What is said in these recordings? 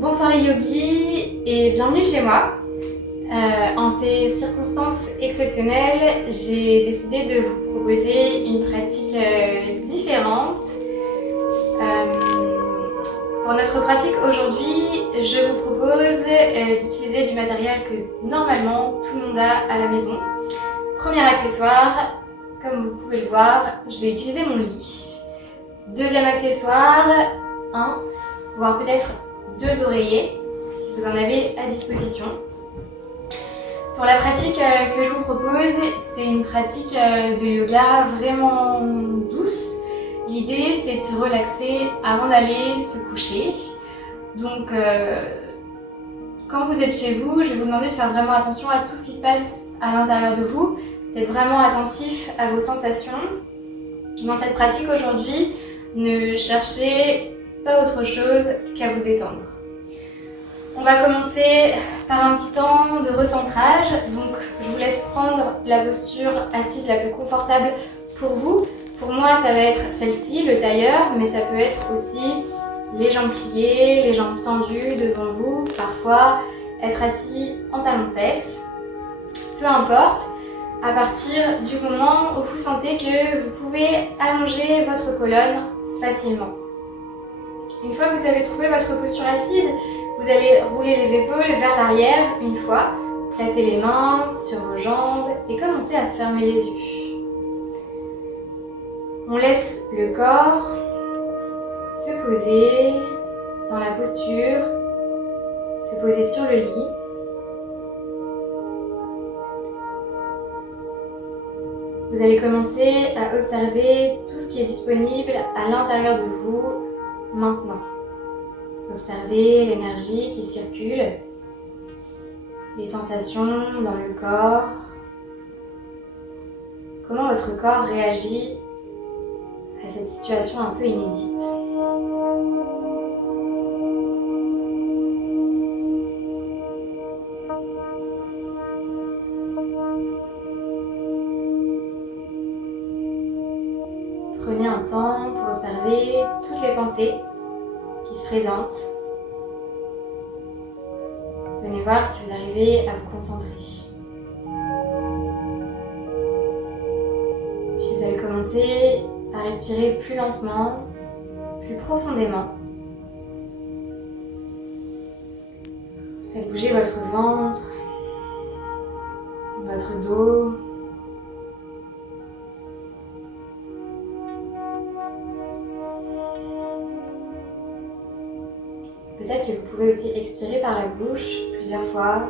Bonsoir les yogis et bienvenue chez moi. En ces circonstances exceptionnelles, j'ai décidé de vous proposer une pratique différente. Pour notre pratique aujourd'hui, je vous propose d'utiliser du matériel que normalement tout le monde a à la maison. Premier accessoire, comme vous pouvez le voir, je vais utiliser mon lit. Deuxième accessoire, voire peut-être 2 oreillers, si vous en avez à disposition. Pour la pratique que je vous propose, c'est une pratique de yoga vraiment douce. L'idée, c'est de se relaxer avant d'aller se coucher. Donc, quand vous êtes chez vous, je vais vous demander de faire vraiment attention à tout ce qui se passe à l'intérieur de vous, d'être vraiment attentif à vos sensations. Dans cette pratique aujourd'hui, ne cherchez pas autre chose qu'à vous détendre. On va commencer par un petit temps de recentrage. Donc, je vous laisse prendre la posture assise la plus confortable pour vous. Pour moi, ça va être celle-ci, le tailleur, mais ça peut être aussi les jambes pliées, les jambes tendues devant vous, parfois être assis en talons-fesses. Peu importe, à partir du moment où vous sentez que vous pouvez allonger votre colonne facilement. Une fois que vous avez trouvé votre posture assise, vous allez rouler les épaules vers l'arrière une fois, placer les mains sur vos jambes et commencer à fermer les yeux. On laisse le corps se poser dans la posture, se poser sur le lit. Vous allez commencer à observer tout ce qui est disponible à l'intérieur de vous maintenant. Observez l'énergie qui circule, les sensations dans le corps, comment votre corps réagit à cette situation un peu inédite. Prenez un temps pour observer toutes les pensées qui se présentent. Venez voir si vous arrivez à vous concentrer. Puis vous allez commencer à respirer plus lentement, plus profondément. Faites bouger votre ventre, votre dos. Peut-être que vous pouvez aussi expirer par la bouche plusieurs fois.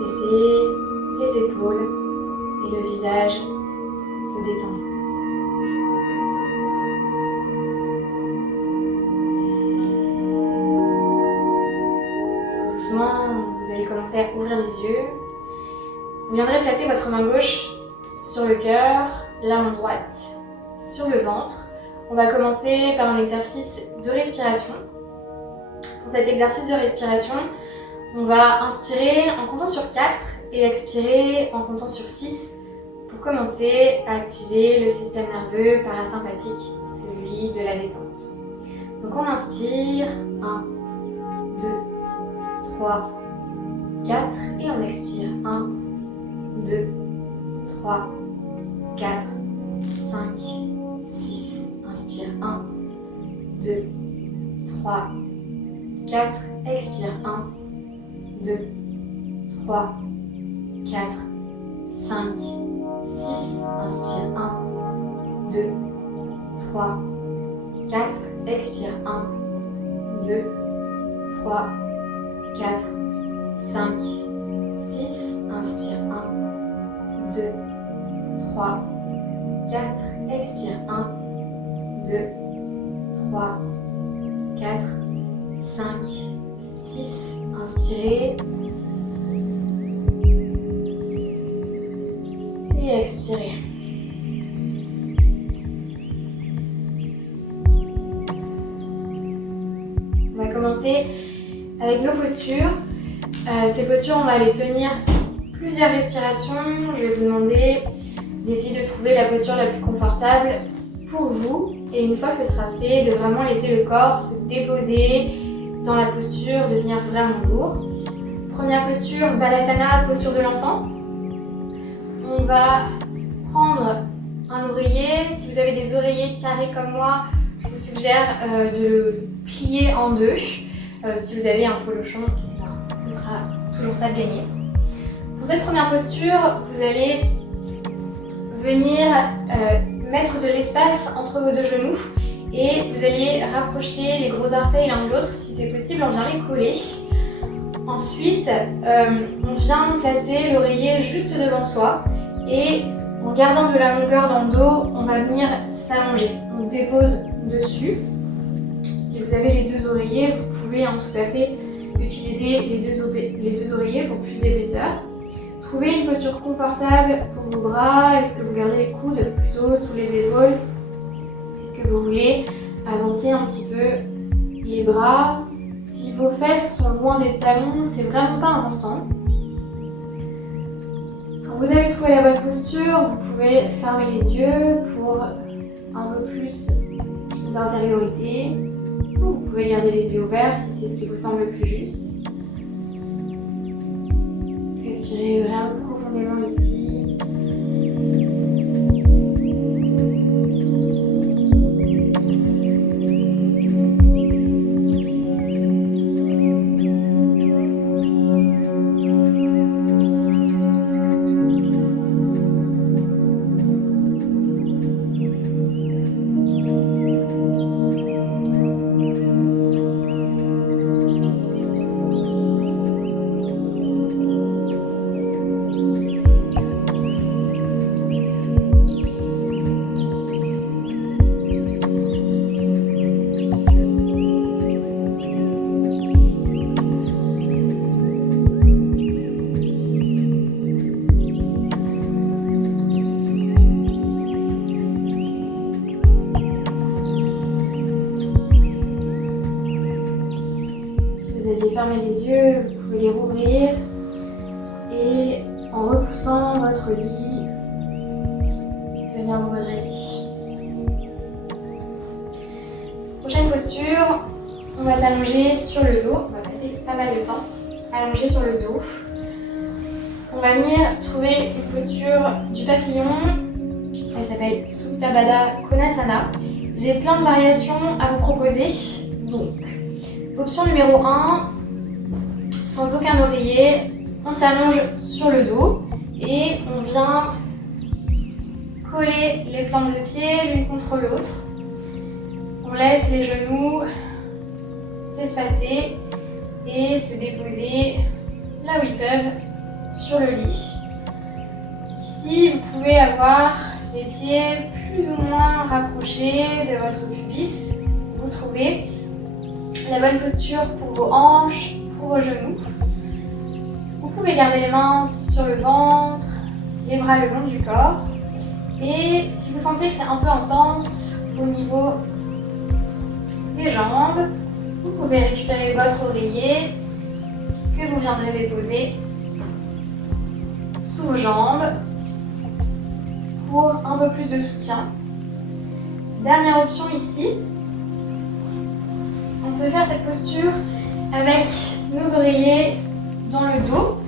Laissez les épaules et le visage se détendre. Vous allez commencer à ouvrir les yeux. Vous viendrez placer votre main gauche sur le cœur, la main droite sur le ventre. On va commencer par un exercice de respiration. Pour cet exercice de respiration, on va inspirer en comptant sur 4 et expirer en comptant sur 6 pour commencer à activer le système nerveux parasympathique, celui de la détente. Donc on inspire 1, 2, 3, 4 et on expire 1, 2, 3, 4, 5, 6. Inspire 1, 2, 3, 4. Expire 1, 2, 3, 4, 5, 6. Inspire 1, 2, 3, 4. Expire 1, 2, 3, 4, 5, 6, inspire 1, 2, 3, 4, expire 1, 2, 3, 4, 5, 6, inspirez et expirez. commencer avec nos postures. Ces postures, on va les tenir plusieurs respirations. Je vais vous demander d'essayer de trouver la posture la plus confortable pour vous. Et une fois que ce sera fait, de vraiment laisser le corps se déposer dans la posture, devenir vraiment lourd. Première posture, Balasana, posture de l'enfant. On va prendre un oreiller. Si vous avez des oreillers carrés comme moi, je vous suggère de le plier en deux. Si vous avez un polochon, ce sera toujours ça de gagner. Pour cette première posture, vous allez venir mettre de l'espace entre vos deux genoux et vous allez rapprocher les gros orteils l'un de l'autre. Si c'est possible, on vient les coller. Ensuite, on vient placer l'oreiller juste devant soi et en gardant de la longueur dans le dos, on va venir s'allonger. On se dépose dessus. Si vous avez les deux oreillers, vous pouvez tout à fait utiliser les deux oreillers pour plus d'épaisseur. Trouvez une posture confortable pour vos bras. Est-ce que vous gardez les coudes plutôt sous les épaules? Est-ce que vous voulez avancer un petit peu les bras? Si vos fesses sont loin des talons, c'est vraiment pas important. Quand vous avez trouvé la bonne posture, vous pouvez fermer les yeux pour un peu plus d'intériorité. Vous pouvez garder les yeux ouverts si c'est ce qui vous semble le plus juste. Respirez vraiment profondément ici. Fermez les yeux, vous pouvez les rouvrir et en repoussant votre lit, venir vous redresser. Prochaine posture, on va s'allonger sur le dos, on va passer pas mal de temps allongé sur le dos. On va venir trouver une posture du papillon, elle s'appelle Supta Baddha Konasana. J'ai plein de variations à vous proposer, donc option numéro 1, sans aucun oreiller, on s'allonge sur le dos et on vient coller les plantes de pied l'une contre l'autre. On laisse les genoux s'espacer et se déposer là où ils peuvent sur le lit. Ici, vous pouvez avoir les pieds plus ou moins rapprochés de votre pubis. Vous trouvez la bonne posture pour vos hanches, pour vos genoux. Vous pouvez garder les mains sur le ventre, les bras le long du corps. Et si vous sentez que c'est un peu intense au niveau des jambes, vous pouvez récupérer votre oreiller que vous viendrez déposer sous vos jambes pour un peu plus de soutien. Dernière option ici, on peut faire cette posture avec nos oreillers dans le dos.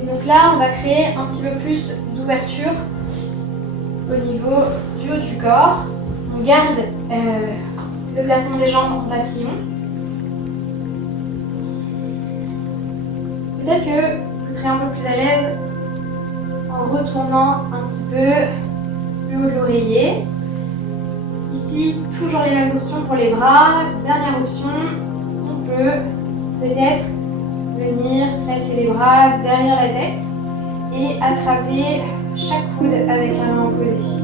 Et donc là, on va créer un petit peu plus d'ouverture au niveau du haut du corps. On garde le placement des jambes en papillon. Peut-être que vous serez un peu plus à l'aise en retournant un petit peu le haut de l'oreiller. Ici, toujours les mêmes options pour les bras. Dernière option, on peut peut-être venir placer les bras derrière la tête et attraper chaque coude avec la main posée.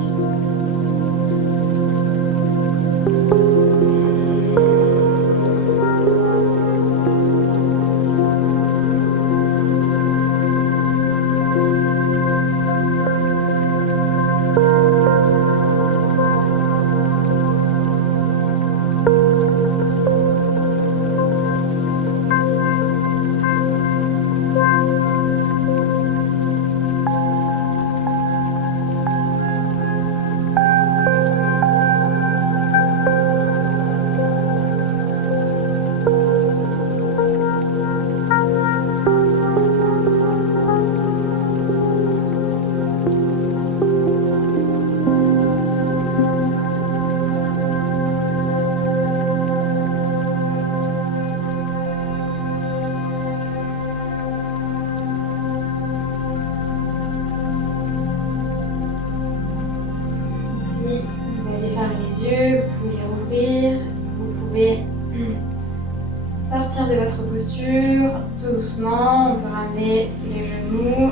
sortir de votre posture tout doucement. On peut ramener les genoux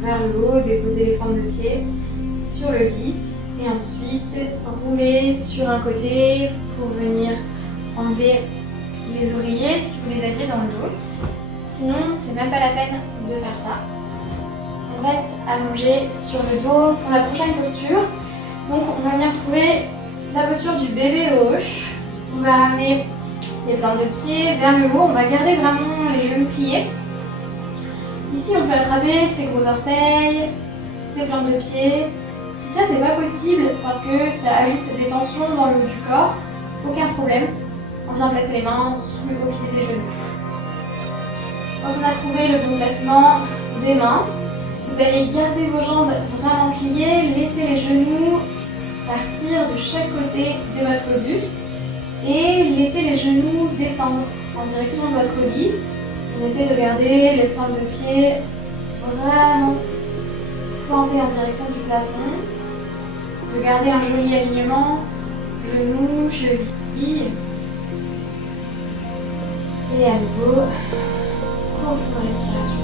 vers le haut, déposer les pointes de pied sur le lit et ensuite rouler sur un côté pour venir enlever les oreillers si vous les aviez dans le dos. Sinon, c'est même pas la peine de faire ça. On reste allongé sur le dos pour la prochaine posture. Donc on va venir trouver la posture du bébé heureux. On va ramener les plantes de pied vers le haut. On va garder vraiment les genoux pliés. Ici, on peut attraper ses gros orteils, ses plantes de pied. Si ça, c'est pas possible parce que ça ajoute des tensions dans le haut du corps, aucun problème. On vient placer les mains sous le pied des genoux. Quand on a trouvé le bon placement des mains, vous allez garder vos jambes vraiment pliées, laisser les genoux partir de chaque côté de votre buste et laisser les genoux descendre en direction de votre lit. On essaie de garder les pointes de pied vraiment pointées en direction du plafond, de garder un joli alignement, genoux, chevilles. Et à nouveau, profonde respiration.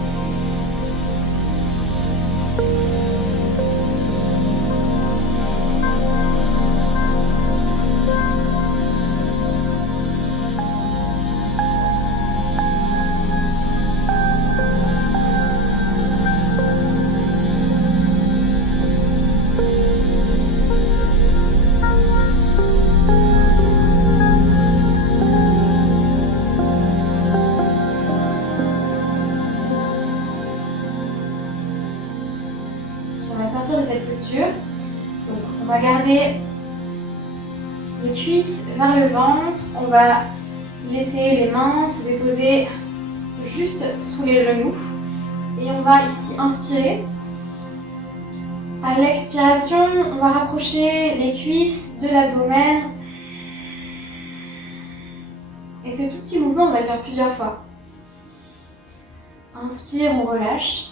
Sortir de cette posture. Donc, on va garder les cuisses vers le ventre. On va laisser les mains se déposer juste sous les genoux. Et on va ici inspirer. À l'expiration, on va rapprocher les cuisses de l'abdomen. Et ce tout petit mouvement, on va le faire plusieurs fois. Inspire, on relâche.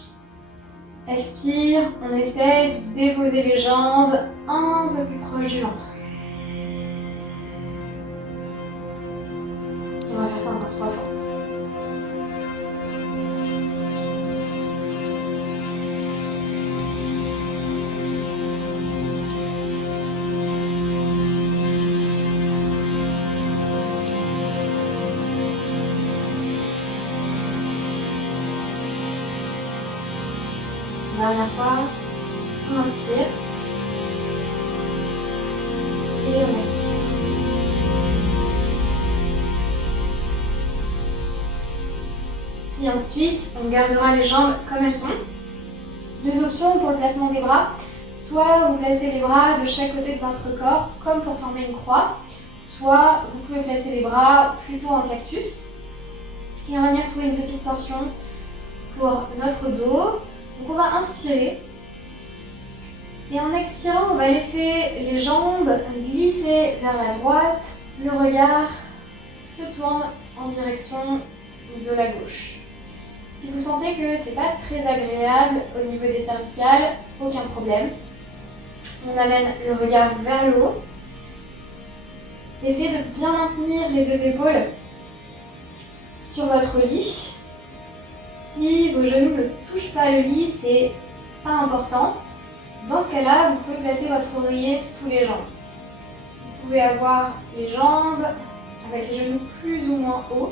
Expire, on essaie de déposer les jambes un peu plus proche du ventre. Et on va faire ça encore 3 fois. Dernière fois, on inspire et on expire. Puis ensuite, on gardera les jambes comme elles sont. 2 options pour le placement des bras. Soit vous placez les bras de chaque côté de votre corps, comme pour former une croix. Soit vous pouvez placer les bras plutôt en cactus. Et on va venir trouver une petite torsion pour notre dos. Donc on va inspirer et en expirant, on va laisser les jambes glisser vers la droite, le regard se tourne en direction de la gauche. Si vous sentez que c'est pas très agréable au niveau des cervicales, aucun problème. On amène le regard vers le haut. Essayez de bien maintenir les 2 épaules sur votre lit. Si vos genoux ne touchent pas le lit, c'est pas important. Dans ce cas-là, vous pouvez placer votre oreiller sous les jambes. Vous pouvez avoir les jambes avec les genoux plus ou moins hauts.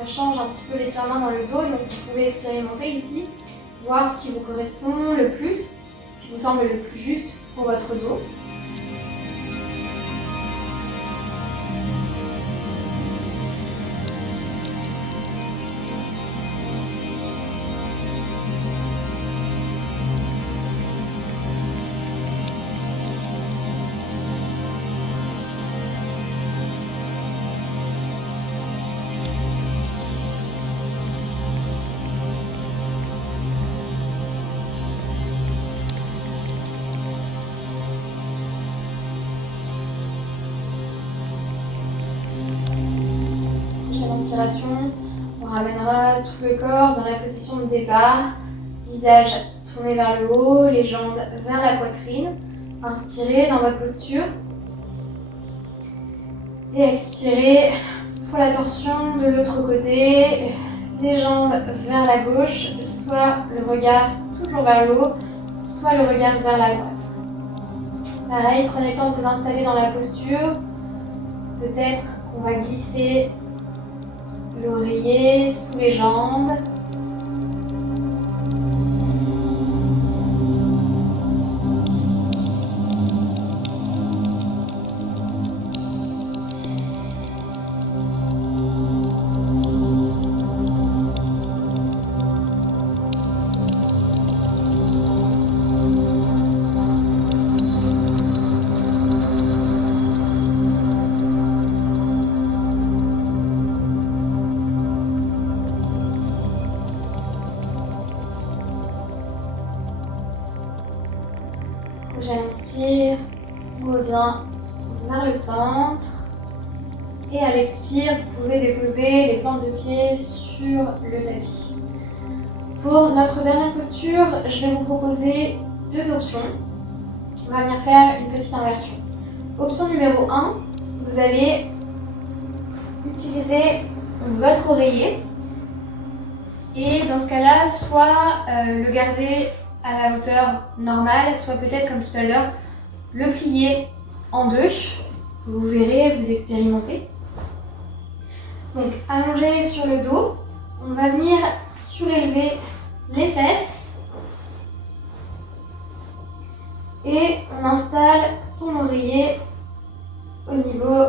Ça change un petit peu l'étirement dans le dos, donc vous pouvez expérimenter ici, voir ce qui vous correspond le plus, ce qui vous semble le plus juste pour votre dos. Inspiration, on ramènera tout le corps dans la position de départ, visage tourné vers le haut, les jambes vers la poitrine. Inspirez dans votre posture et expirez Pour la torsion de l'autre côté, les jambes vers la gauche, soit le regard toujours vers le haut, soit le regard vers la droite. Pareil, prenez le temps de vous installer dans la posture. Peut-être qu'on va glisser l'oreiller sous les jambes. J'inspire, on revient vers le centre et à l'expire, vous pouvez déposer les plantes de pied sur le tapis. Pour notre dernière posture, je vais vous proposer deux options. On va venir faire une petite inversion. Option numéro 1, vous allez utiliser votre oreiller et dans ce cas-là, soit le garder à la hauteur normale, soit peut-être comme tout à l'heure, le plier en deux. Vous verrez, vous expérimentez. Donc allongé sur le dos, on va venir surélever les fesses et on installe son oreiller au niveau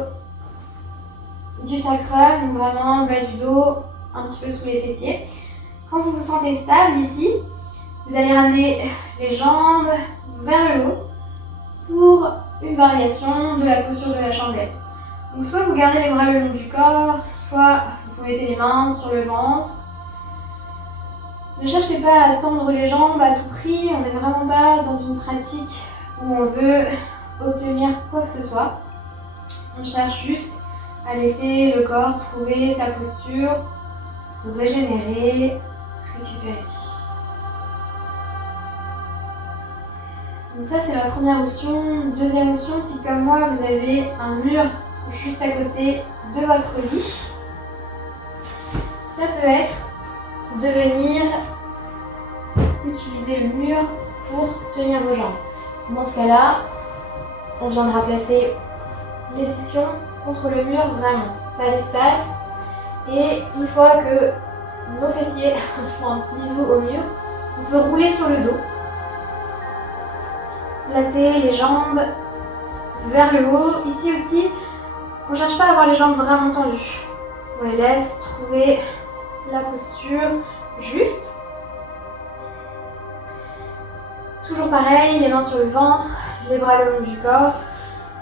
du sacrum, donc vraiment le bas du dos, un petit peu sous les fessiers. Quand vous vous sentez stable ici, vous allez ramener les jambes vers le haut pour une variation de la posture de la chandelle. Donc soit vous gardez les bras le long du corps, soit vous mettez les mains sur le ventre. Ne cherchez pas à tendre les jambes à tout prix, on n'est vraiment pas dans une pratique où on veut obtenir quoi que ce soit. On cherche juste à laisser le corps trouver sa posture, se régénérer, récupérer. Donc ça c'est la première option. Deuxième option, si comme moi vous avez un mur juste à côté de votre lit, ça peut être de venir utiliser le mur pour tenir vos jambes. Dans ce cas-là, on viendra placer les ischions contre le mur, vraiment, pas d'espace. Et une fois que nos fessiers font un petit bisou au mur, on peut rouler sur le dos. Placer les jambes vers le haut. Ici aussi, on ne cherche pas à avoir les jambes vraiment tendues. On les laisse trouver la posture juste. Toujours pareil, les mains sur le ventre, les bras le long du corps.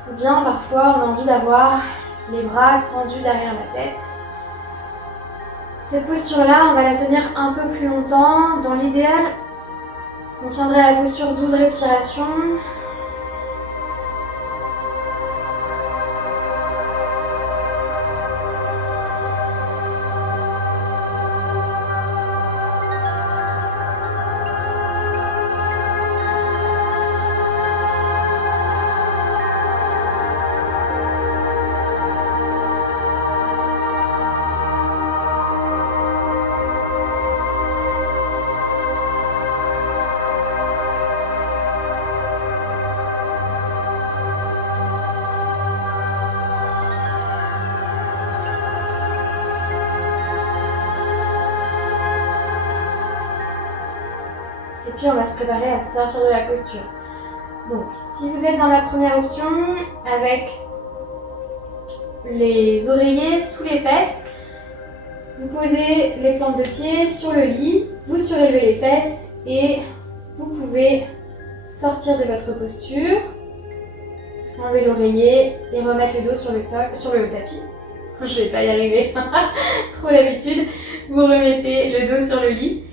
Ou bien parfois on a envie d'avoir les bras tendus derrière la tête. Cette posture-là, on va la tenir un peu plus longtemps. Dans l'idéal, on tiendrait la posture 12 respirations. Et puis on va se préparer à sortir de la posture. Donc si vous êtes dans la première option avec les oreillers sous les fesses, vous posez les plantes de pied sur le lit, vous surélevez les fesses et vous pouvez sortir de votre posture, enlever l'oreiller et remettre le dos sur le sol, sur le tapis. Je vais pas y arriver, trop l'habitude. Vous remettez le dos sur le lit.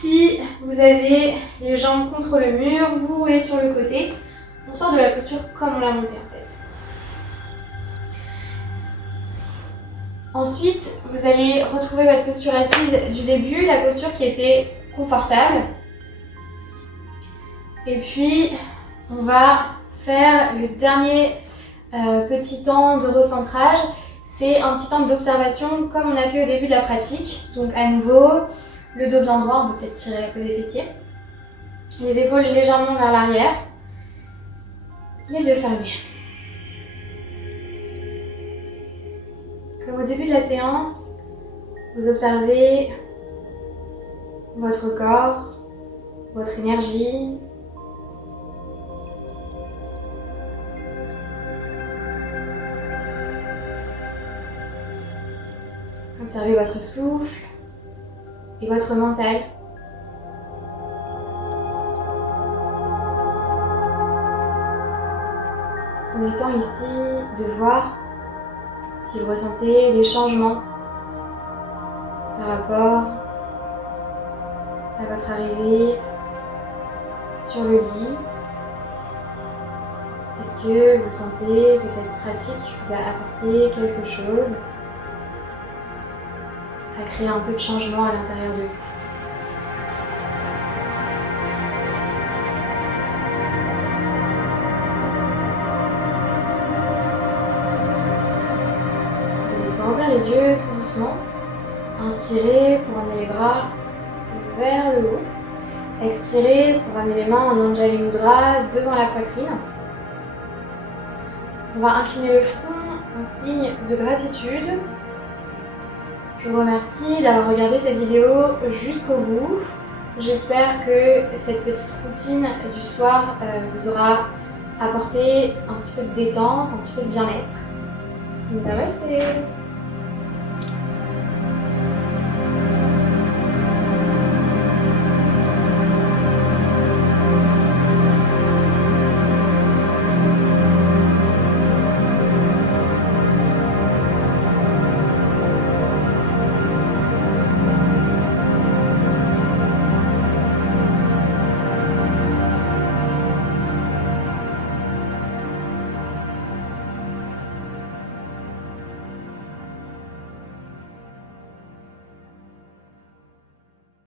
Si vous avez les jambes contre le mur, vous roulez sur le côté. On sort de la posture comme on l'a montée en fait. Ensuite, vous allez retrouver votre posture assise du début, la posture qui était confortable. Et puis, on va faire le dernier petit temps de recentrage. c'est un petit temps d'observation comme on a fait au début de la pratique. Donc à nouveau, le dos bien droit, on peut peut-être tirer la peau des fessiers. Les épaules légèrement vers l'arrière. Les yeux fermés. Comme au début de la séance, vous observez votre corps, votre énergie. Observez votre souffle et votre mental. Prenez le temps ici de voir si vous ressentez des changements par rapport à votre arrivée sur le lit. Est-ce que vous sentez que cette pratique vous a apporté quelque chose, a créé un peu de changement à l'intérieur de vous? Vous allez pouvoir ouvrir les yeux tout doucement. Inspirez pour amener les bras vers le haut. Expirez pour amener les mains en Anjali Mudra devant la poitrine. On va incliner le front en signe de gratitude. Je vous remercie d'avoir regardé cette vidéo jusqu'au bout. J'espère que cette petite routine du soir vous aura apporté un petit peu de détente, un petit peu de bien-être. Namaste.